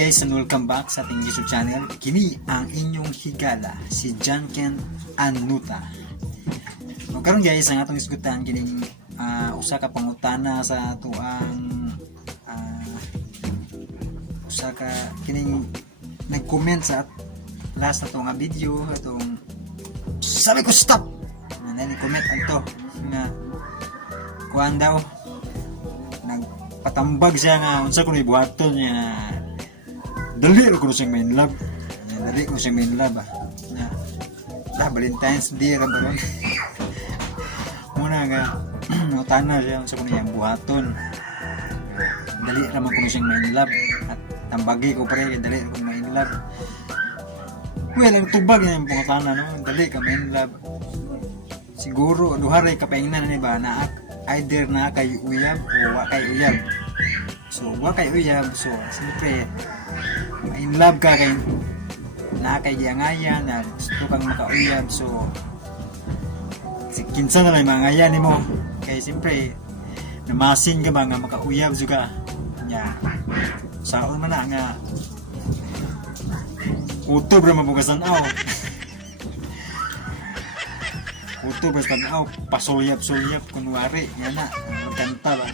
guys, and welcome back sa ating YouTube channel. Kini ang inyong higala, si John Ken Anuta. So, karon guys, ang atong isgutan kining usa ka pangutana sa tuang usa ka kining nag-comment sa last na nga video atong sabi ko stop. Nani-comment anto nga kuan daw nagpatambag siya nga unsa kuno ibuhaton niya. Dali ko siyang main love. Dali ko siyang main love. Valentine's Day ra ba? Muna nga utana siya sa kuno yang buhaton. Dali ra man ko siyang main love at tambagi ko pare dali ko main love. Well, ang tubag yung pangutana no, dali ka main love. Siguro duharay kapaingnan ni ba na either na kay uyab o wa kay uyab. So wa kay uyab, so siyempre in love ka kay na kay giangayan na gusto kang makauyab, so kinsa na lang mangayan nimo kay siyempre namasin ka ba nga makauyab juga nya saon man na nga utob ra mabugasan aw utob ra tanaw pasulyap-sulyap kunwari yan na magkanta ba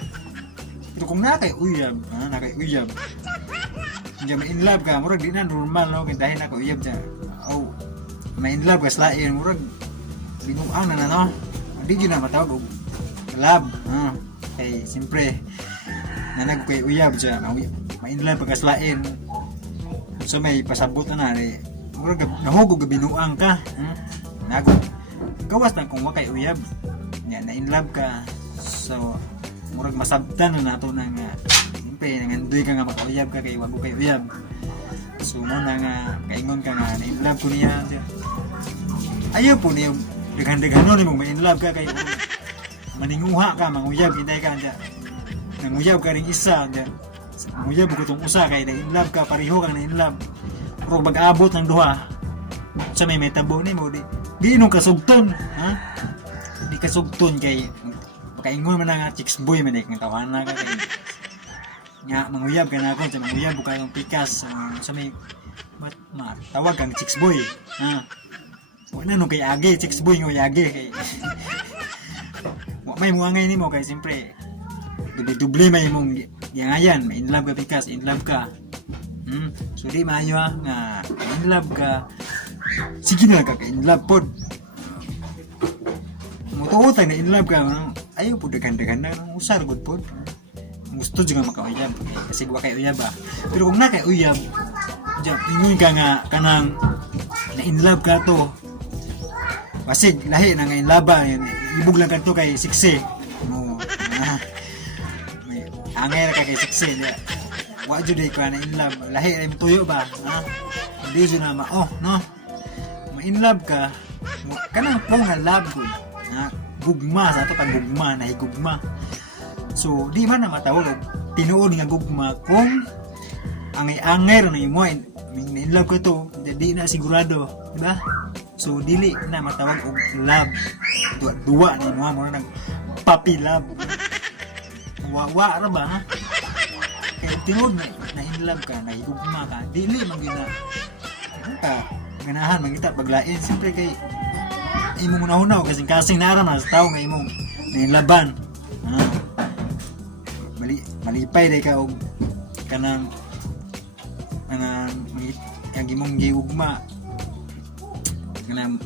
pero kung na kay uyab diya ma in love ka murag di na normal no kay dahil naka uyab diya ma in love ka slain murag binuang na no di gyud na matawag og love kay siyempre nanag kay uyab diya ma in love ka slain so may pasabot na murag nahugog binuang ka nago gawas na kung wa kay uyab na in love ka so murag masabtan na nato nang siyempre nangandoy ka nga makauyab ka kay wago kay uyab so mo na nga kaingon ka nga na in love ko niya ayaw po niya daghan-daghanon mo ma in love ka kay maninguha ka manguyab hinday ka diya nanguyab ka ring isa diya manguyab ko tong usa kay na in love ka pareho kang na in love pero mag-abot ng duha sa may metabo ni mo di inong kasugton di kasugton kay makaingon man nga chicks boy man nga tawana ka kay nga manguyab ka na ako sa manguyab ka yung pikas sa may tawag kang chicks boy wala nung kay agi chicks boy nga agi kay may muangay nimo kay siyempre duble may mong yangayan may in love ka pikas in love ka so di maayo nga in love ka sige na ka in love pod mutuutang na in love ka ayaw po dagan-dagan na usar good pod gusto juga makauyab kasi wa kay uyab pero kung na kay uyab diyan ingon ka nga kanang na in love ka to kasi lahi na nga in love ibug lang kanto kay siksi mo may angay ka kay siksi wa jud ko na in love lahi ay tuyo ba hindi jud na no ma in love ka kanang po nga love good gugma sa ato pag gugma na higugma. So, di man na matawag tinuod nga gugma kung angay-angay na imo in love ko to, di na sigurado, di ba? So, dili na matawag og love. Duwa na imo mo nang puppy love. Wa ra ba? Kay tinuod na in love ka, na higugma ka, dili man gina ganahan mangita paglain siyempre kay imong unahunaw kasing nara na sa tao nga imong nilaban malipay day ka og kanang ang imong giugma kanang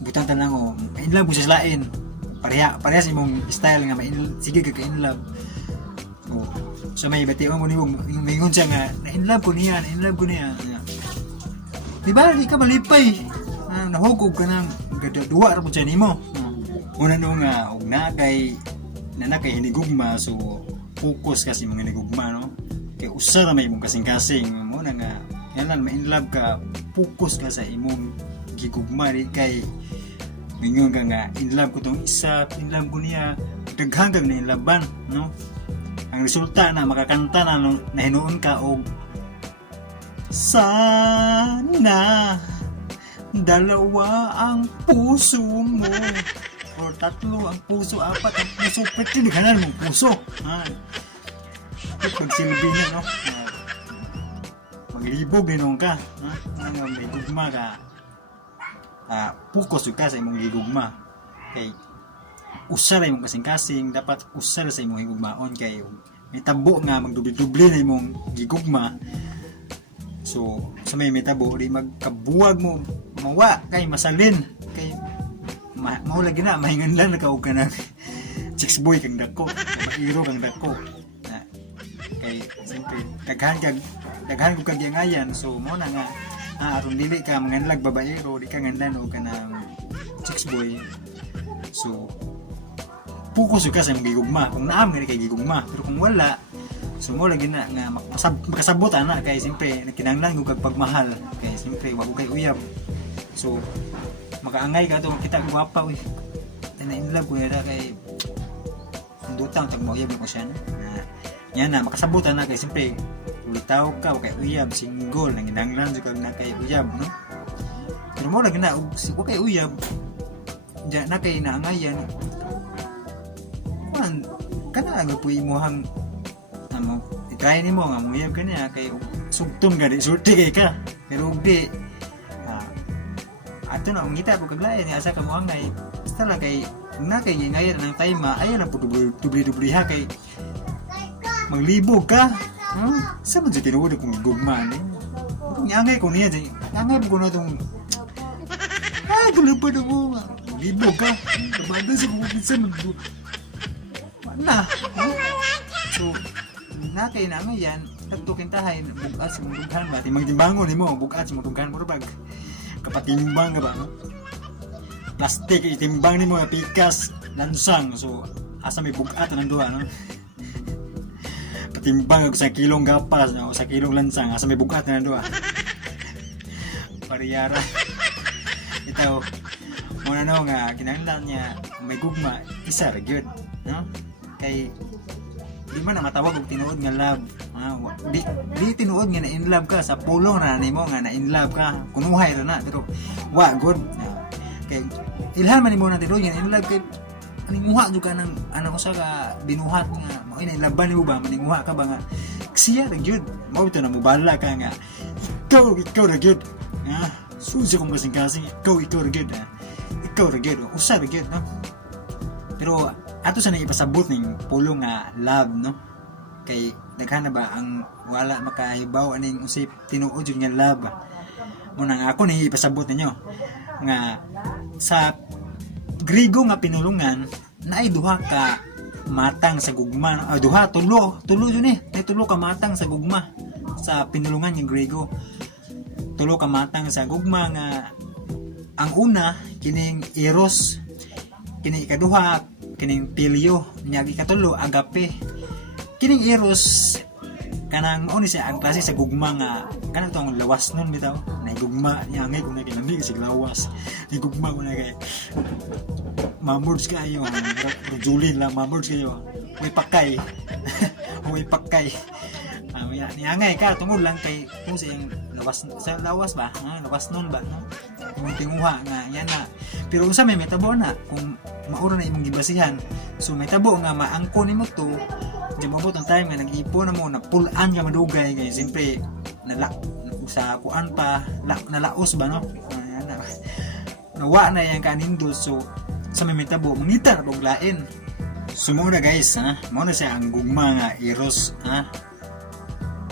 butang tanang in love mo sa lain parehas imong style nga sige ka in love so may batiwan mo nimo mingon siya nga na in love ko niya di ba di ka malipay nahugog ka nang duwa ra mo siya nimo una no nga og nakay hinigugma so focus kasi mga hinigugma no kay usa ra may imong kasing-kasing mo na nga yan ma in love ka focus ka sa imong gigugma di kay mingon ka nga in love ko tong isa in love ko niya daghang kag na in lovean no ang resulta na makakanta na hinuon ka og sana dalawa ang puso mo or tatlo ang puso, apat ang puso, pwede naghanan mong puso pagsilbi na no maglibog ninong ka, nga may gugma ka, focus ka sa imong gigugma. Kay usar imong kasing-kasing, dapat usar sa imong higugmaon kay may tabo nga magdubli-dubli na imong gigugma. So sa may tabo di magkabuwag mo mawa kay masalin kay maula gina mahingan lang nakaog ka na chicks boy kang dako, mairo kang dako. Kay siyempre daghan ko kagyangayan, so mo na nga aron dili ka manganlag babaero, di ka ngandan og kanang chicks boy. So focus ka sa imong gigugma kung naam nga kay gigugma, pero kung wala, so mo lagi na nga makasabot ana kay siyempre kinahanglan ko kag pagmahal, kay siyempre wag kay uyab. So makaangay ka to makita ko gwapa uy, na in love ko yata kay dutang tag mauyab ko siya yan na makasabot na kay siyempre ulitaw ka kay uyab, single nang kinahanglan sa kag na kay uyab, no? Pero mo lagi na og kay uyab diyan na kay naangayan kana nga po imuhang i-try nimo nga muyab ka niya kay sugton ka di sulti kay ka, pero di ato na ngita ko kaglayan ni asa ka mo angay basta lang kay na kay ngayon ng time ayan na po dubli ha kay maglibog ka sa man sa tinuod kong gugma ni ngangay ko niya ngangay ko na itong galupad ako maglibog ka kabada sa kong pinsan na so na kay na ngayon tagtukin tahay bugat sa mong dughan ba timang timbangon mo bugat sa mong dughan mo bag kapatimbang ka ba no? Plastic itimbang ni mo pikas lansang, so asa may bugat nang duha no? Patimbang ako sa kilong gapas o sa kilong lansang asa may bugat nang duha pariyara ito muna no nga kinahanglan niya may gugma isa ra gyud no? Kay di man na matawag og tinuod nga love, di tinuod nga na in love ka sa pulong na nimo nga na in love ka kunuhay ra na, pero wa good kay ilhan man nimo na tinuod nga in love kay maninguha jud ka nang ko sa ka binuhat nga mao ina laban nimo ba maninguha ka ba nga siya ra gyud mao bitaw na mobala ka nga ikaw ra gyud susi kong kasing-kasing ikaw ra gyud ikaw ra gyud usa ra gyud no? Pero ato sa nang ipasabot ning pulong nga love no, kay daghan na ba ang wala makahibaw aning usip tinuod jud nga love mo nang ako ni ipasabot ninyo nga sa Griego nga pinulungan naay duha ka matang sa gugma, tulo jud ni tulo ka matang sa gugma sa pinulungan ng Griego, tulo ka matang sa gugma nga ang una kining eros, kining ikaduha kining pilyo, nya ikatulo agape. Kining eros kanang mao ni siya ang klase sa gugma nga kanang tong lawas nun bitaw na gugma nya ngay kung nakinamig sig lawas ni gugma ko na kay mamurds kayo Julin lang mamurds kayo way pakay way pakay niya ngay ka tungod lang kay kung siyang lawas ba lawas nun ba no? Yung tinguha nga yan na, pero kung sa may tabo na kung maura na imong gibasihan, so may tabo nga maangko nimo to di mabot ang time nga nag-ipo na mo na pulan ka madugay kay siyempre sa kuan pa nalaos ba no nawa na yan kanindot, so sa may tabo mangita na buglain. So muna guys mo na siya ang gugma nga eros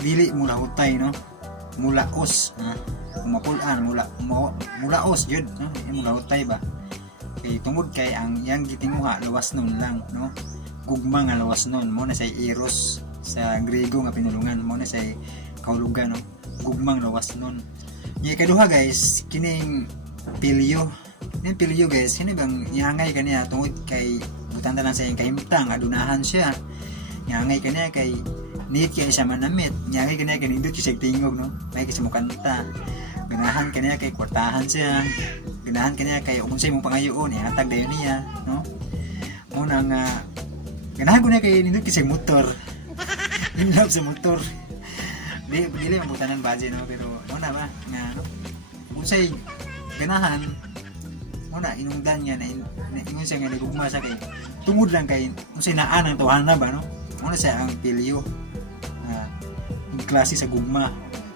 dili mula hutay no mulaos mapulan mulaos jud no mula hutay ba kay tungod kay ang yang gitinguha lawas nun lang no gugma nga lawas nun mo na say eros sa Griego nga pinulungan mo na say kahulugan no gugmang lawas nun. Nya ikaduha guys kining pilyo guys sino bang yangay kaniya tungod kay butang lang sa iyang kahimtang adunahan siya yangay kaniya kay need kaya siya manamit yangay kaniya kay nindot siya tingog no may kasi mo kanta ganahan kaniya kay kwartahan siya ganahan kaniya kay unsay mong pangayoon ihatag dayon niya no muna nga ganahan ko niya kay nindot kasi motor in love sa motor dili ang butanan baje no pero muna ba nga no unsay ganahan muna inungdan niya na ingon siya nga nagugma sa kay tungod lang kay unsay naan ang tawhana ba no muna siya ang pilyo klase sa gugma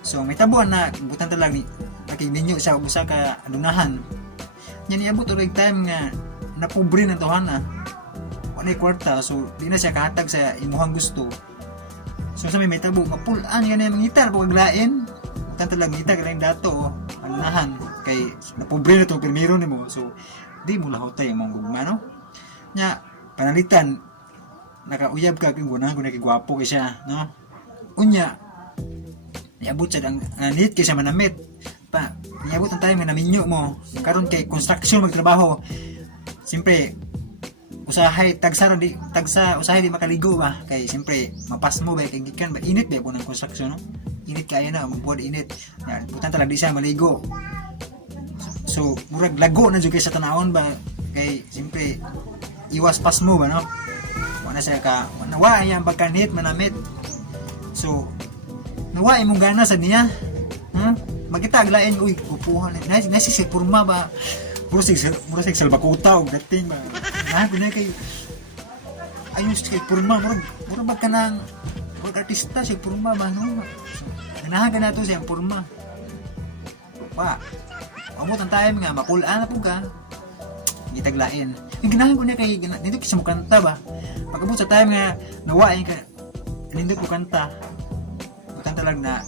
So may tabuan na butan talag ni nakiminyo siya usa ka adunahan. Nya niabot og time nga napobre na tohana. Wala kwarta, so di na siya kahatag sa imuhang gusto. So sa may tabo mapulan yan yung mangita pag lain. Butan talag ngita ka dato adunahan kay napobre na to primero nimo. So di mo lahotay imong gugma no. Nya panalitan nakauyab ka kung gunang kung nakigwapo ka siya, no? Unya, niabot siya ang need kay siya manamit. Niabot ang time na naminyo mo. Karon kay construction magtrabaho. Siyempre, usahay di makaligo ba? Kay siyempre, mapas mo ba? Kay gikan ba? Init ba po ng construction, no? Init kaya na, magbuwad init. Butan talaga di siya maligo. So, murag lago na dyan kay sa tanawon ba? Kay, siyempre, iwas pas mo ba, no? Wala siya ka, nawa yung pagkanit, manamit. So, nawa mong gana sa niya. Magkita, aglain, uy, upuhan. Nasi si Purma ba? Puro si Salbakuta o dating ba? Guna kayo. Ayun si Purma, mura ba ka ng artista si Purma ba? No? Ganahan na to siya, Purma. Pa, amot ang time nga, mapulaan na po ka. Gitaglain. Yung ganahan ko niya kay dito kasi mo kanta ba? Pagkabot sa time nga nawain ka nindot ko kanta. Bukan talag na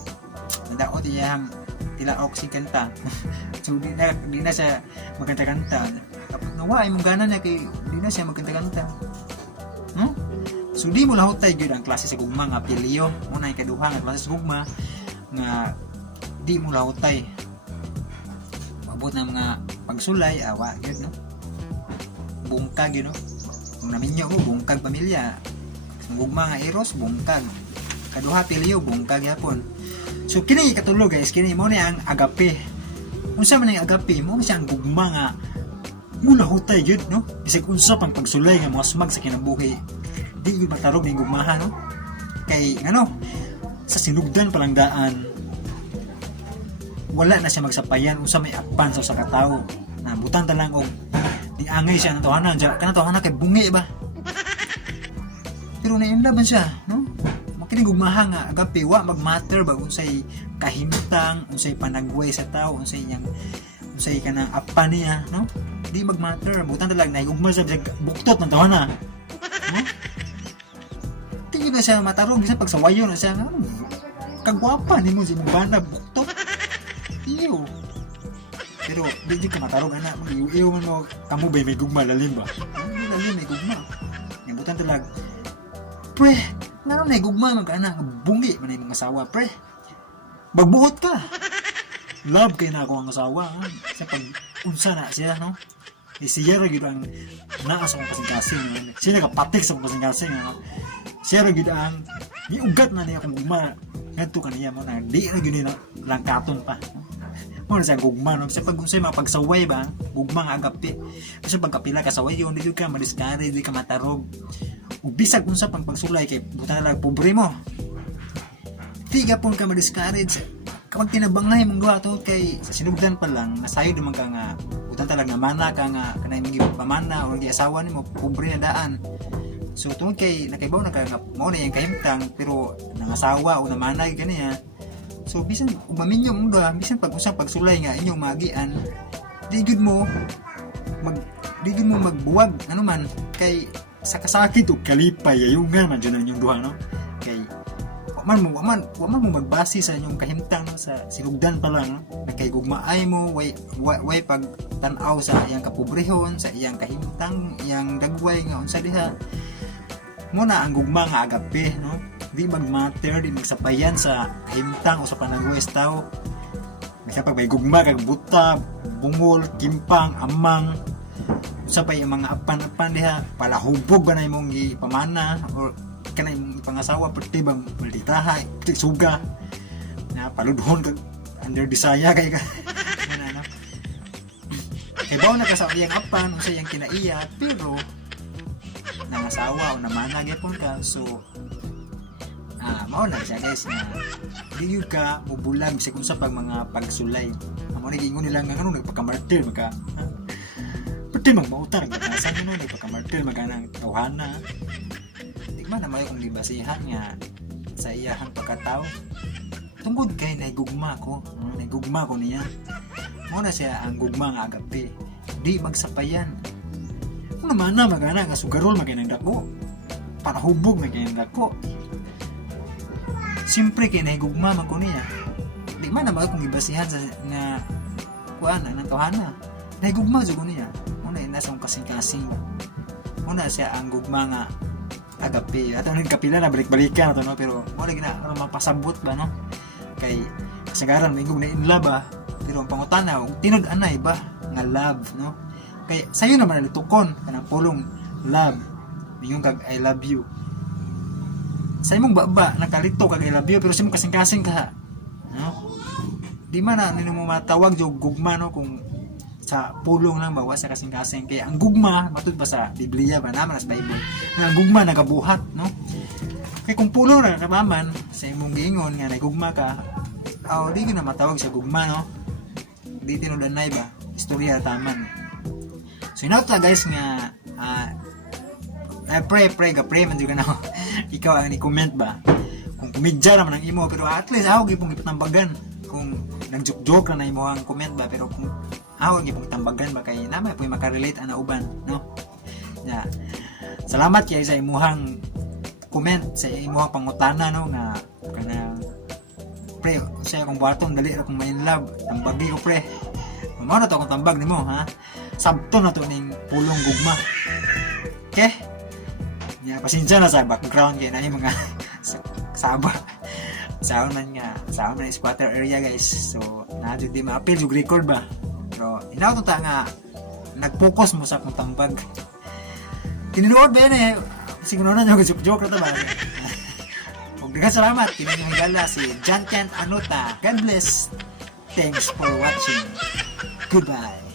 nadaot iyang tilaok si kanta. So di na siya magkanta-kanta. Tapos nawain mong gana niya kay di na siya magkanta-kanta. So di mo lahotay gyud ang klase sa gugma nga apelyo. Una yung kaduha nga klase sa gugma nga di mo lahotay. Mabot na mga pagsulay awa gyud no. Bungkag yun, no? Kung naminyo ko, bungkag pamilya. Kung gugma nga eros, bungkag. Kaduha pilyo, bungkag yapon. So, kini katulog guys, kini mo na ang agape. Kung saan man ang agape, mo siya ang gugma nga mula hutay yun, no? Kasi kung saan pang pagsulay nga mga sumag sa kinabuhi, di yun matarog ng gugmahan, no? Kay, ano, sa sinugdan palang daan, wala na siya magsapayan kung saan may apan sa katao. Na butan talang og di angay siya na tawanan siya kana tawanan kay bungi ba pero nainlaban siya no makinig gugmaha nga agape wa magmatter ba unsay kahimtang unsay panagway sa tao unsay kanang apan niya no di magmatter butan talag naigugma sa buktot ng tawanan no tingin na siya matarog bisan pag sawayo na siya kagwapa nimo si bana buktot iyo. Pero di ka matarong anak mo. Iyo man mo, kamu ba may gugma, lalim ba? Lalim may gugma. Nabutan talag, pre, naroon may gugma mag-anak, bungi man yung mga asawa, pre. Magbuhot ka. Love kayo na ako ang asawa. Sa pag-unsa na siya, no? Siya rin ang naas akong kasing-kasing. Siya nakapatik sa akong kasing-kasing. Siya rin ang iugat na niya akong gugma. Ganto ka niya mo na, di rin yun lang katon pa. Muna sa gugma, no? Kasi pag mga pagsaway ba, gugma nga agapi. Kasi pagkapila ka saway yun, di ka madiskari, di ka matarog. Bisag kung sa pagsulay, kay buta na lang pobre mo. Di ka pong ka madiscourage. Kapag tinabangay mong duha to, kay sa sinugdan pa lang, nasayo naman ka nga, buta talag na mana ka nga, kanay mong pamana, o asawa ni mo, pobre na daan. So, tungkol kay, nakaibaw na ka, mo na yung kahimtang, pero nangasawa o namanay ka niya. So bisan umaminyo mo ba bisan pag usang pagsulay nga inyong magian di gud mo magbuwag ano man kay sa kasakit o kalipay ayungan man dyan ang inyong duha no kay waman mo magbase sa inyong kahimtang no? Sa sinugdan pa lang no? Na kay gugmaay mo way pag tan-aw sa iyang kapobrehon sa iyang kahimtang iyang dagway nga unsa diha mo na ang gugma nga agape no di magmatter, di magsapayan sa himtang o sa panagway sa tao. Kasi pag may gugma, kag buta, bungol, kimpang, amang, sa pa yung mga apan-apan diha, palahubog ba na yung mong ipamana, o kanay mong ipangasawa, pati bang malditaha, pati suga, na paludhon, kag under disaya, kay ka, ano, kay bawa na ka sa iyang apan, o sa iyang kinaiya, pero, nangasawa o namana, gapon ka, so, mao na siya guys na di yun ka mubulag sa kung sa pag mga pagsulay amo na gingon nila nga ano nagpakamartir maka pati magmautar gatasan no nagpakamartir maka nang tawhana di man na mayo kung gibasihan nga sa iyahang pagkatao tungkod kay naigugma ko. Naigugma ko niya. Muna siya ang gugma nga agape. Di magsapayan. Kung naman na magana nga sugarol maginang dako. Panahubog maginang dako. Siyempre kay naigugma man ko niya. Di man na kung ibasihan sa nga kuan ang tawhana. Naigugma jud ko niya. Muna nasa kasing-kasing ba. Muna siya ang gugma nga agape. Ato nang kapila na balik-balikan ato no, pero mo lagi na mapasabot ba no. Kay kasagaran may na in love ba. Pero ang pangutana tinud anay ba nga love no. Kay sayo naman natukon kanang pulong love. Mingong kag I love you. Sa imong baba nakalito kag I love you pero sa imong kasing-kasing ka no. Di man na nino mo matawag jog gugma no kung sa pulong lang bawa sa kasing-kasing. Kaya ang gugma matud ba sa Biblia ba naman sa Bible. Ang gugma nagabuhat no. Kaya kung pulong ra kapaman sa imong giingon nga nagugma ka, di ko na matawag sa gugma no. Di tinudanay ba istorya taman. So inauta guys nga pray man jud na ikaw ang ni-comment ba kung kumidya naman ang imo pero at least ako gipong itambagan kung nagjoke-joke na imo ang comment ba pero kung ako gipong tambagan ba kay namay po makarelate ana uban no. Ya. Salamat kay sa imuhang comment sa imuhang pangutana no nga kana pre saya kung buhaton dali ra kung may in love tambagi ko pre. Mao na to akong tambag nimo ha. Sabto na to ning pulong gugma. Okay? Ya, pasensya na sa background kay na yung mga saba. Sound man squatter area guys. So, na jud di ma-appeal jud record ba. Pero inaw to ta nga nag-focus mo sa akong tambag. Tinuod ba yan siguro na yung joke na ba. Huwag ka salamat. Kinang yung higala si John Kent Anuta. God bless. Thanks for watching. Goodbye.